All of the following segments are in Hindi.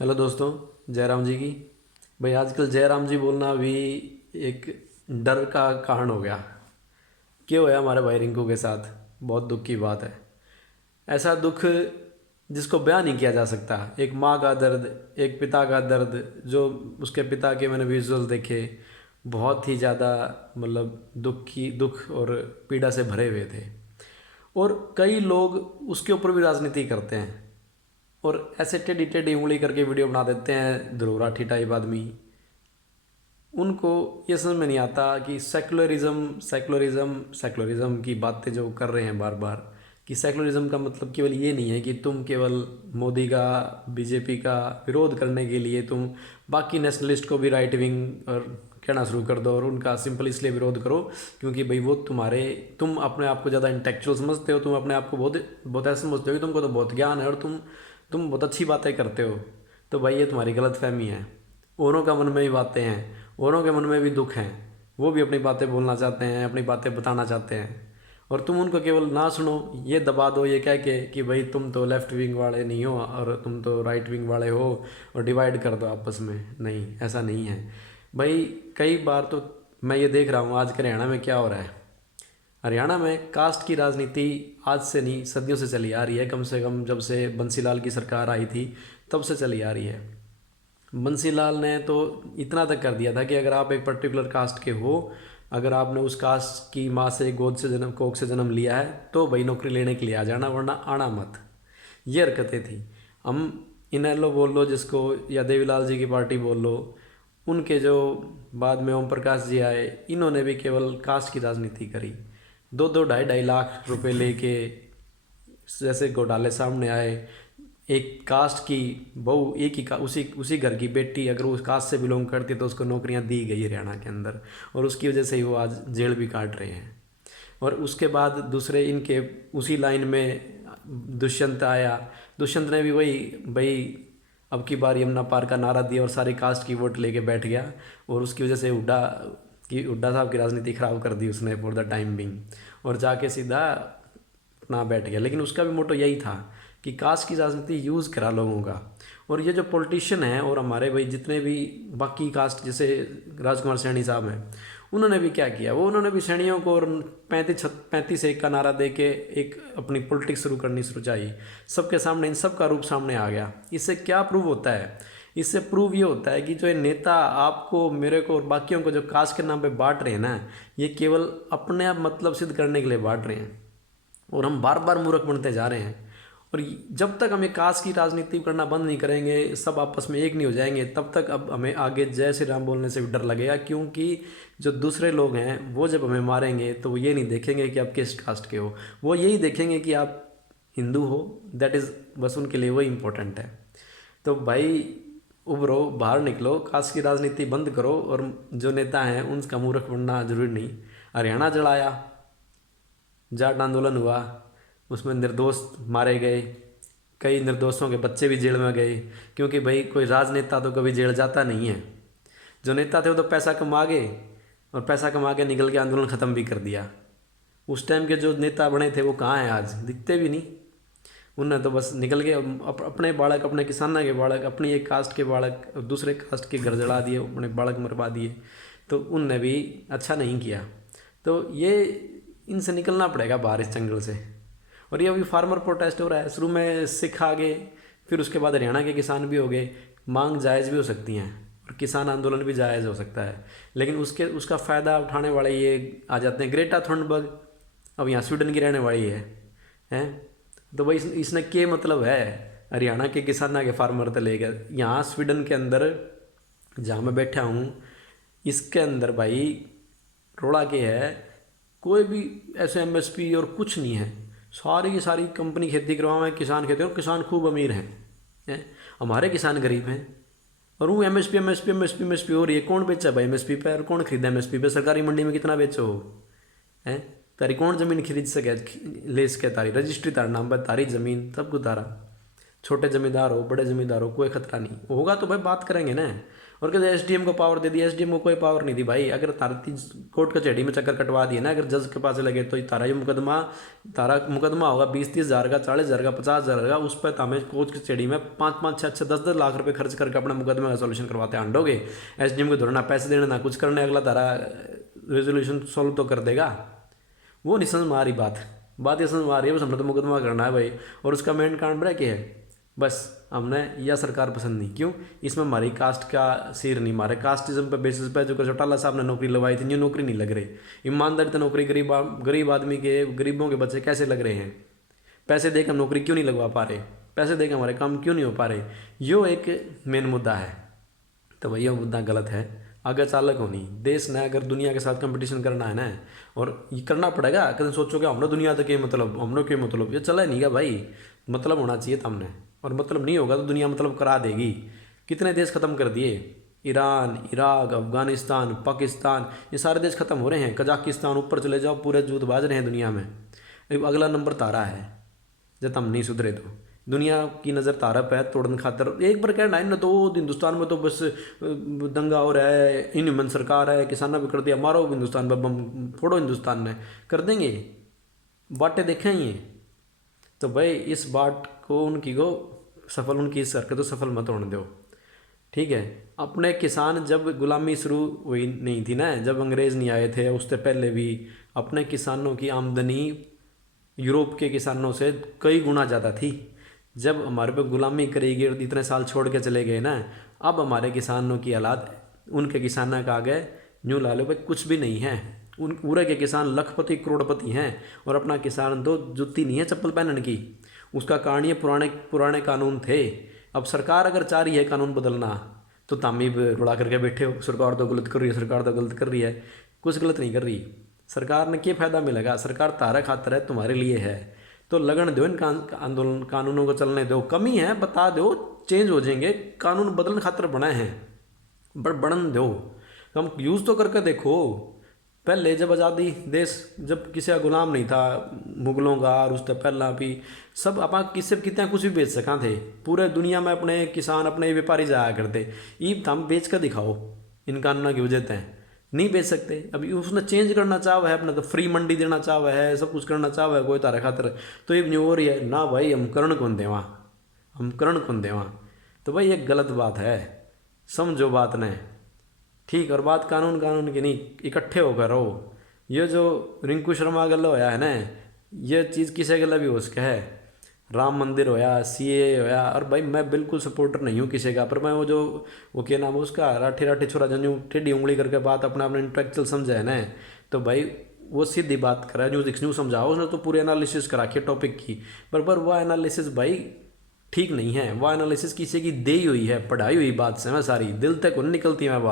हेलो दोस्तों। जयराम जी की भाई आजकल जयराम जी बोलना भी एक डर का कारण हो गया। क्यों होया हमारे भाई रिंकू के साथ। बहुत दुख की बात है। ऐसा दुख जिसको बयान नहीं किया जा सकता। एक माँ का दर्द, एक पिता का दर्द। जो उसके पिता के मैंने विजुअल देखे, बहुत ही ज़्यादा मतलब दुख और पीड़ा से भरे हुए थे। और कई लोग उसके ऊपर भी राजनीति करते हैं और ऐसे टेढ़ी टेढ़ी उंगली करके वीडियो बना देते हैं, ध्रुवराठी टाइप आदमी। उनको ये समझ में नहीं आता कि सेकुलरिज्म सेकुलरिज्म सेकुलरिज्म की बातें जो कर रहे हैं बार बार, कि सेकुलरिज्म का मतलब केवल ये नहीं है कि तुम केवल मोदी का, बीजेपी का विरोध करने के लिए तुम बाकी नेशनलिस्ट को भी राइट विंग और कहना शुरू कर दो और उनका सिंपल इसलिए विरोध करो क्योंकि भाई वो तुम अपने आप को ज़्यादा इंटेलेक्चुअल समझते हो, तुम अपने आप को बहुत बहुत ऐसा समझते हो कि तुमको तो बहुत ज्ञान है और तुम बहुत अच्छी बातें करते हो। तो भाई ये तुम्हारी गलत फहमी है। औरों का मन में भी बातें हैं, औरों के मन में भी दुख हैं, वो भी अपनी बातें बोलना चाहते हैं, अपनी बातें बताना चाहते हैं। और तुम उनको केवल ना सुनो, ये दबा दो ये कह के कि भाई तुम तो लेफ़्ट विंग वाले नहीं हो और तुम तो राइट विंग वाले हो, और डिवाइड कर दो आपस में। नहीं, ऐसा नहीं है भाई। कई बार तो मैं ये देख रहा हूँ आज के हरियाणा में क्या हो रहा है। हरियाणा में कास्ट की राजनीति आज से नहीं, सदियों से चली आ रही है। कम से कम जब से बंसीलाल की सरकार आई थी तब से चली आ रही है। बंसीलाल ने तो इतना तक कर दिया था कि अगर आप एक पर्टिकुलर कास्ट के हो, अगर आपने उस कास्ट की माँ से गोद से जन्म कोख से जन्म लिया है तो भाई नौकरी लेने के लिए आ जाना, वरना आना मत। ये हरकतें थी। हम इनेलो बोल लो जिसको, या देवीलाल जी की पार्टी बोल लो, उनके जो बाद में ओम प्रकाश जी आए, इन्होंने भी केवल कास्ट की राजनीति करी। दो दो ढाई ढाई लाख रुपए लेके जैसे घोटाले सामने आए। एक कास्ट की बहू, एक ही का उसी उसी घर की बेटी अगर उस कास्ट से बिलोंग करती है तो उसको नौकरियां दी गई हरियाणा के अंदर, और उसकी वजह से ही वो आज जेल भी काट रहे हैं। और उसके बाद दूसरे इनके उसी लाइन में दुष्यंत आया। दुष्यंत ने भी वही भाई अब की बार यमुना पार का नारा दिया और सारी कास्ट की वोट लेके बैठ गया, और उसकी वजह से हुड्डा साहब की राजनीति खराब कर दी उसने फॉर द टाइम बिंग, और जाके सीधा अपना बैठ गया। लेकिन उसका भी मोटो यही था कि कास्ट की राजनीति यूज़ करा लोगों का। और ये जो पॉलिटिशियन हैं और हमारे भाई जितने भी बाकी कास्ट, जैसे राजकुमार सैनी साहब हैं, उन्होंने भी क्या किया, वो उन्होंने भी सैनियों को 35-1 का नारा दे के एक अपनी पॉलिटिक्स शुरू करनी चाहिए सबके सामने। इन सब का रूप सामने आ गया। इससे क्या प्रूव होता है? इससे प्रूव ये होता है कि जो ये नेता आपको, मेरे को और बाकियों को जो कास्ट के नाम पे बांट रहे हैं ना, ये केवल अपने आप मतलब सिद्ध करने के लिए बांट रहे हैं, और हम बार बार मूर्ख बनते जा रहे हैं। और जब तक हमें कास्ट की राजनीति करना बंद नहीं करेंगे, सब आपस में एक नहीं हो जाएंगे, तब तक अब हमें आगे जय श्री राम बोलने से भी डर लगेगा। क्योंकि जो दूसरे लोग हैं वो जब हमें मारेंगे तो वो ये नहीं देखेंगे कि आप किस कास्ट के हो, वो यही देखेंगे कि आप हिंदू हो। दैट इज़ बस उनके लिए वही इम्पोर्टेंट है। तो भाई उभरो, बाहर निकलो, कास्ट की राजनीति बंद करो, और जो नेता हैं उनका मूर्ख बनना जरूरी नहीं। हरियाणा जलाया, जाट आंदोलन हुआ, उसमें निर्दोष मारे गए, कई निर्दोषों के बच्चे भी जेल में गए। क्योंकि भाई कोई राजनेता तो कभी जेल जाता नहीं है। जो नेता थे वो तो पैसा कमा गए, और पैसा कमा के निकल के आंदोलन ख़त्म भी कर दिया। उस टाइम के जो नेता बने थे वो कहाँ हैं आज? दिखते भी नहीं। उनने तो बस निकल के अपने बालक, अपने किसाना के बालक, अपनी एक कास्ट के बालक दूसरे कास्ट के घर जला दिए, अपने बालक मरवा दिए। तो उनने भी अच्छा नहीं किया। तो ये इनसे निकलना पड़ेगा बाहर इस जंगल से। और ये अभी फार्मर प्रोटेस्ट हो रहा है, शुरू में सिख आ गए, फिर उसके बाद हरियाणा के किसान भी हो गए। मांग जायज़ भी हो सकती हैं और किसान आंदोलन भी जायज़ हो सकता है, लेकिन उसका फ़ायदा उठाने वाले ये आ जाते हैं। ग्रेटा थुनबर्ग अब यहाँ स्वीडन की रहने वाली है, हैं? तो भाई इसने क्या मतलब है हरियाणा के किसाना के फार्मर तो लेकर यहाँ स्वीडन के अंदर जहाँ मैं बैठा हूँ, इसके अंदर भाई रोड़ा के है, कोई भी ऐसे एमएसपी और कुछ नहीं है। सारी की सारी कंपनी खेती करवाएं, किसान खेती, और किसान खूब अमीर हैं। हमारे किसान गरीब हैं। और वो एमएसपी एमएसपी एमएसपी एमएसपी हो रही है। कौन बेचा भाई एमएसपी पे? और कौन खरीदा एमएसपी पे? सरकारी मंडी में कितना बेचो हो? हैं? तारी कौन ज़मीन खरीद सके, ले सके? तारी रजिस्ट्री तार नाम पर तारी ज़मीन सब कुछ तारा। छोटे जमींदार हो बड़े जमींदार हो कोई खतरा नहीं होगा तो भाई बात करेंगे ना। और कहते एसडीएम को पावर दे दिया, एसडीएम को कोई पावर नहीं दी भाई। अगर तारा कोर्ट कचहरी में चक्कर कटवा दिए ना, अगर जज के पास लगे तो तारा मुकदमा होगा 20-30 हज़ार का, 40 हज़ार का, 50 हज़ार का, उस पर हमें कोर्ट कचहरी में 5-5, 6-6, 10-10 लाख रुपए खर्च करके अपना मुकदमे का सोल्यूशन करवाते हांडोगे। एसडीएम को धोरण ना पैसे देने ना कुछ करने, अगला तारा रेजोल्यूशन सॉल्व तो कर देगा। वो नहीं समझ में आ रही बात ये समझ में आ रही है बस हमने तो मुकदमा करना है भाई। और उसका मेन कारण बड़ा क्या है, बस हमने यह सरकार पसंद नहीं। क्यों? इसमें हमारी कास्ट का सिर नहीं मारे, कास्टिज्म पे बेसिस पे जो चौटाला साहब ने नौकरी लगवाई थी, ये नौकरी नहीं लग रही। ईमानदारी तो नौकरी गरीब आदमी के, गरीबों के बच्चे कैसे लग रहे हैं? पैसे देकर नौकरी क्यों नहीं लगवा पा रहे? पैसे देकर हमारे काम क्यों नहीं हो पा रहे? यो एक मेन मुद्दा है। तो भैया मुद्दा गलत है, आगे चालक होनी। देश ने अगर दुनिया के साथ कंपटीशन करना है ना, और ये करना पड़ेगा। कभी सोचो कि हमने दुनिया तक के मतलब, हमने के मतलब, ये चला नहीं गा भाई। मतलब होना चाहिए था हमने, और मतलब नहीं होगा तो दुनिया मतलब करा देगी। कितने देश ख़त्म कर दिए, ईरान, इराक, अफगानिस्तान, पाकिस्तान, ये सारे देश ख़त्म हो रहे हैं। कजाकिस्तान ऊपर चले जाओ, पूरे जूतबाज रहे हैं दुनिया में। अब अगला नंबर तारा है। जब हम नहीं सुधरे तो दुनिया की नज़र तारा पे है तोड़ने खातर। एक बार कहना है ना तो हिंदुस्तान में तो बस दंगा हो रहा है, इनह्यूमन सरकार है, किसानों पे कर दिया, मारो हिंदुस्तान में, बम फोड़ो हिंदुस्तान में, कर देंगे। बातें देखें ये तो भाई इस बात को उनकी इस हरकत को सफल मत होने दो। ठीक है, अपने किसान जब गुलामी शुरू हुई नहीं थी ना, जब अंग्रेज़ नहीं आए थे, उससे पहले भी अपने किसानों की आमदनी यूरोप के किसानों से कई गुना ज़्यादा थी। जब हमारे पे गुलामी करी गई, इतने साल छोड़ के चले गए ना, अब हमारे किसानों की हालात उनके किसानों का आगे यूँ ला लो भाई कुछ भी नहीं है। उन पूरे के किसान लखपति करोड़पति हैं, और अपना किसान तो जुत्ती नहीं है चप्पल पहनने की। उसका कारण ये पुराने कानून थे। अब सरकार अगर चाह रही है कानून बदलना तो तामी रुड़ा करके बैठे हो, सरकार तो गलत कर रही है, सरकार तो गलत कर रही है। कुछ गलत नहीं कर रही सरकार ने, क्या फ़ायदा मिलेगा? सरकार तारा खातर है, तुम्हारे लिए है, तो लगन दो इन आंदोलन कानूनों को चलने दो। कमी है बता दो, चेंज हो जाएंगे। कानून बदलने खातर बनाए हैं, बट बनन दो, हम यूज़ तो करके देखो। पहले जब आज़ादी देश जब किसी का गुलाम नहीं था मुगलों का, और उससे पहला भी सब आप किससे कितना कुछ भी बेच सका थे। पूरे दुनिया में अपने किसान अपने व्यापारी जाया करते, ईब हम बेच कर दिखाओ। इन कानूनों की वजह से नहीं बेच सकते। अभी उसने चेंज करना चाहा है अपना, तो फ्री मंडी देना चाहा है, सब कुछ करना चाहा है कोई तारा खातर, तो ये नहीं हो रही है ना भाई। हम करण कौन देवा, हम करण कौन देवा? तो भाई ये गलत बात है, समझो बात ने। ठीक, और बात कानून की नहीं, इकट्ठे होकर रहो। ये जो रिंकू शर्मा गल्ला होया है ना, ये चीज़ किसी गल्ला भी हो सके है। राम मंदिर होया, सीए होया, और भाई मैं बिल्कुल सपोर्टर नहीं हूँ किसी का, पर मैं वो क्या नाम है उसका, राठे राठे छोरा जन टेढ़ी उंगली करके बात अपना इंटेलेक्चुअल समझा है ना, तो भाई वो सीधी बात करा, न्यूज़ समझाओ। उसने तो पूरी एनालिसिस करा के टॉपिक की, पर वह एनालिसिस भाई ठीक नहीं है। वह एनालिसिस किसी की दी हुई है, पढ़ाई हुई बात से मैं सारी दिल तक नहीं निकलती। मैं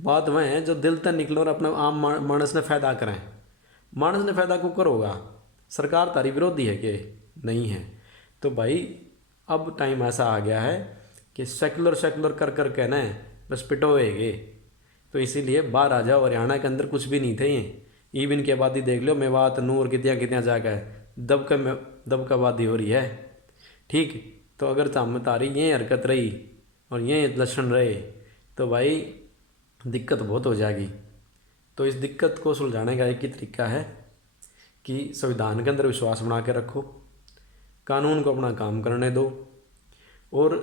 बात वह है जो दिल तक निकलो और अपना आम मानस ने फ़ायदा करें। मानस ने फ़ायदा को करोगा, सरकार तारी विरोधी है कि नहीं है? तो भाई अब टाइम ऐसा आ गया है कि सेकुलर कर के ना बस पिटोएगे। तो इसीलिए बाहर आ जाओ। हरियाणा के अंदर कुछ भी नहीं थे ये, ईवन की आबादी देख लो, मेवात नूर कितना जाकर दब का आबादी हो रही है। ठीक, तो अगर तारी ये हरकत रही और ये लक्षण रहे तो भाई दिक्कत बहुत हो जाएगी। तो इस दिक्कत को सुलझाने का एक ही तरीका है कि संविधान के अंदर विश्वास बना के रखो, कानून को अपना काम करने दो, और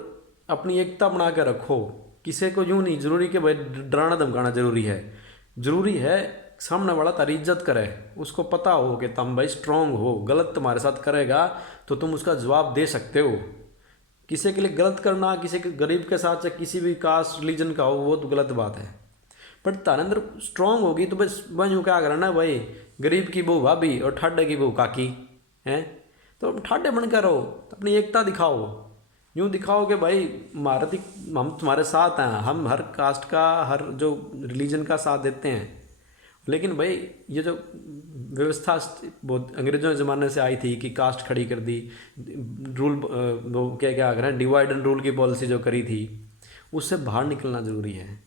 अपनी एकता बना के रखो। किसी को यूँ नहीं ज़रूरी कि भाई डराना धमकाना ज़रूरी है सामने वाला तारी इज्जत करे, उसको पता हो कि तुम भाई स्ट्रांग हो, गलत तुम्हारे साथ करेगा तो तुम उसका जवाब दे सकते हो। किसी के लिए गलत करना, किसी के गरीब के साथ, चाहे किसी भी कास्ट रिलीजन का हो, वो तो गलत बात है। बट तारे अंदर स्ट्रांग होगी तो बस वह क्या करना है भाई, गरीब की बहू भाभी और ठाडे की बहू काकी हैं, तो ठाडे बनकर रहो, तो अपनी एकता दिखाओ। यूँ दिखाओ कि भाई हम तुम्हारे साथ हैं, हम हर कास्ट का, हर जो रिलीजन का साथ देते हैं। लेकिन भाई ये जो व्यवस्था बहुत अंग्रेज़ों के ज़माने से आई थी कि कास्ट खड़ी कर दी, रूल वो क्या करें, डिवाइड एंड रूल की पॉलिसी जो करी थी, उससे बाहर निकलना ज़रूरी है।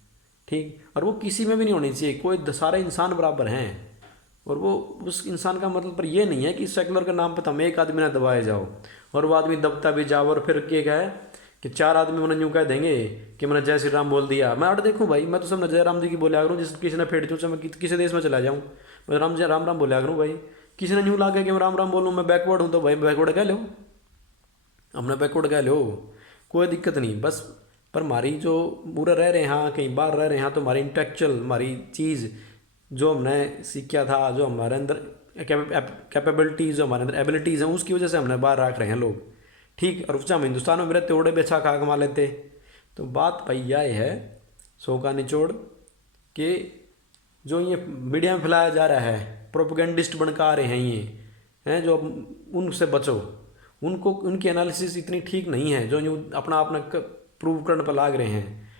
ठीक, और वो किसी में भी नहीं होनी चाहिए। कोई सारे इंसान बराबर हैं, और वो उस इंसान का मतलब पर ये नहीं है कि सेकुलर के नाम पर तुम एक आदमी ना दबाए जाओ और वो आदमी दबता भी जाओ और फिर क्या है कि चार आदमी उन्हें यूँ कह देंगे कि मैंने जय श्री राम बोल दिया। मैं अट देखूँ भाई, मैं तो सबने जय राम जी की बोलिया करूँ। जिस किसी ने फेट चूचा मैं किसी देश में चला जाऊँ, मैं राम जय राम राम बोलिया करूँ भाई। किसी ने यूँ ला के कि मैं राम राम बोलूँ, मैं बैकवर्ड हूँ तो भाई बैकवर्ड कह लो, अपना बैकवर्ड कह लो, कोई दिक्कत नहीं। बस पर हमारी जो पूरा रह रहे हैं यहाँ, कहीं बाहर रह रहे हैं यहाँ, तो हमारी इंटेलेक्चुअल हमारी चीज़ जो हमने सीखा था, जो हमारे अंदर कैपेबिलिटीज़, जो हमारे अंदर एबिलिटीज़ हैं, उसकी वजह से हमने बाहर रख रहे हैं लोग। ठीक, और उससे हम हिंदुस्तान में रहते ओड़े भी अच्छा खा कमा लेते। तो बात भाई यह है सौ का निचोड़ कि जो ये मीडिया में फैलाया जा रहा है, प्रोपेगेंडिस्ट बनकर आ रहे हैं ये हैं, जो उनसे बचो। उनको उनकी एनालिसिस इतनी ठीक नहीं है जो यूँ अपना अपना प्रूव करने पर लाग रहे हैं।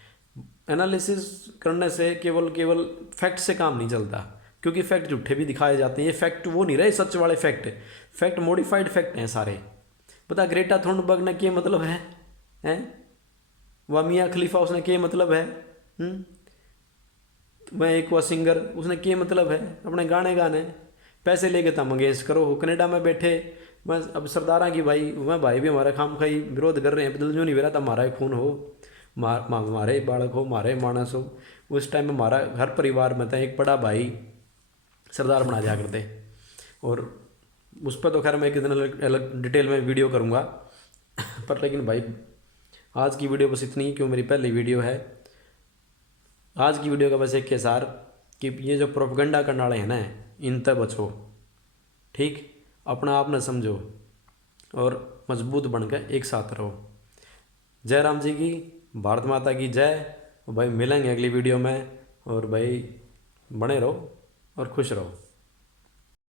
एनालिसिस करने से केवल केवल फैक्ट से काम नहीं चलता, क्योंकि फैक्ट झूठे भी दिखाए जाते हैं। ये फैक्ट वो नहीं रहे सच वाले फैक्ट, फैक्ट मॉडिफाइड फैक्ट हैं सारे। पता ग्रेटा थुनबर्ग ने क्या मतलब है हैं, वह मियाँ खलीफा उसने क्या मतलब है, मैं एक हुआ सिंगर उसने क्या मतलब है, अपने गाने गाने पैसे लेके तब मंगेश करो। कनेडा में बैठे मैं अब सरदारा की भाई, मैं भाई भी हमारा खाम खाई विरोध कर रहे हैं, बदल जो नहीं मेरा, तब हमारा खून हो, हमारे बालक हो, हमारे मानस हो। उस टाइम में हमारा हर परिवार में था एक बड़ा भाई सरदार बना जा करते। और उस पर तो खैर मैं एक दिन अलग डिटेल में वीडियो करूँगा पर लेकिन भाई आज की वीडियो बस इतनी, क्यों मेरी पहली वीडियो है। आज की वीडियो का बस एक सार कि ये जो प्रोपेगेंडा करने वाले हैं ना, इनसे बचो। ठीक, अपना आप न समझो और मजबूत बनकर एक साथ रहो। जय राम जी की, भारत माता की जय। भाई मिलेंगे अगली वीडियो में, और भाई बने रहो और खुश रहो।